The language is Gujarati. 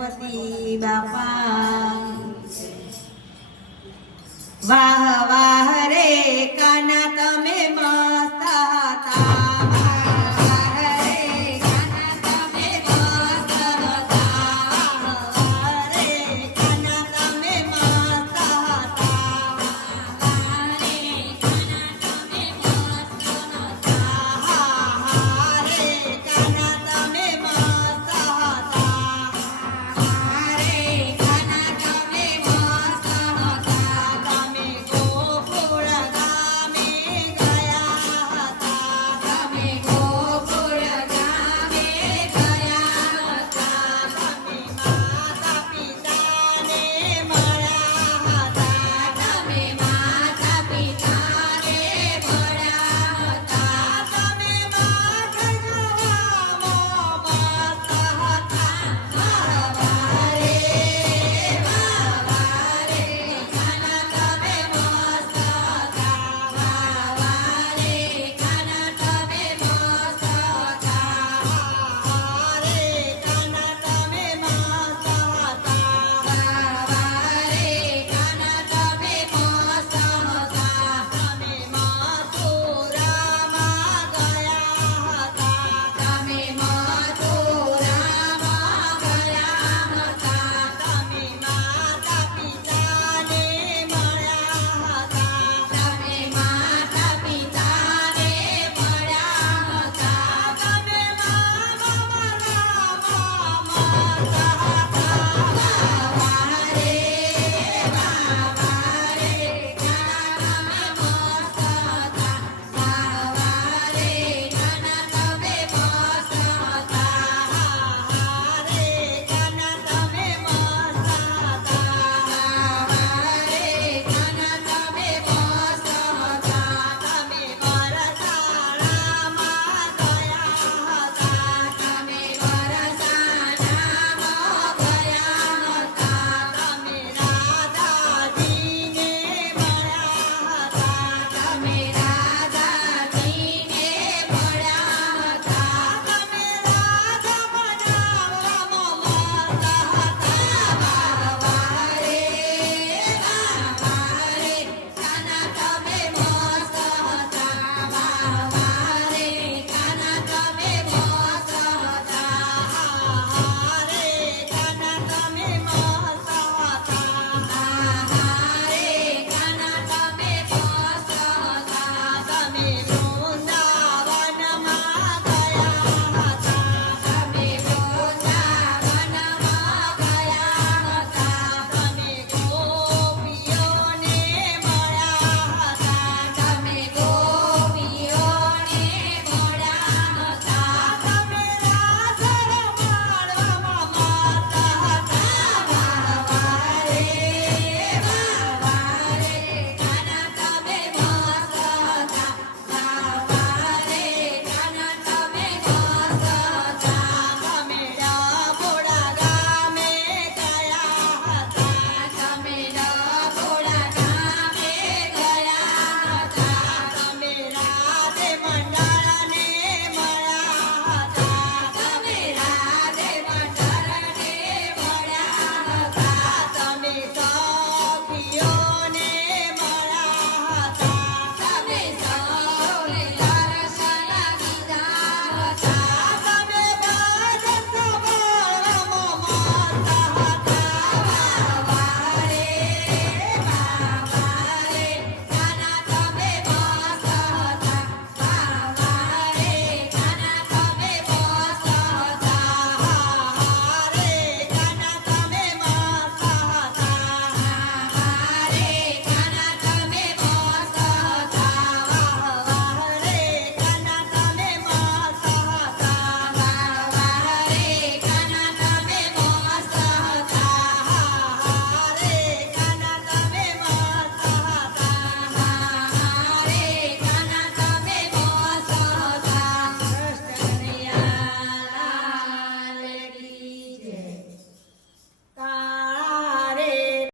ગણપતિ બાપા. વાહ વાહ રે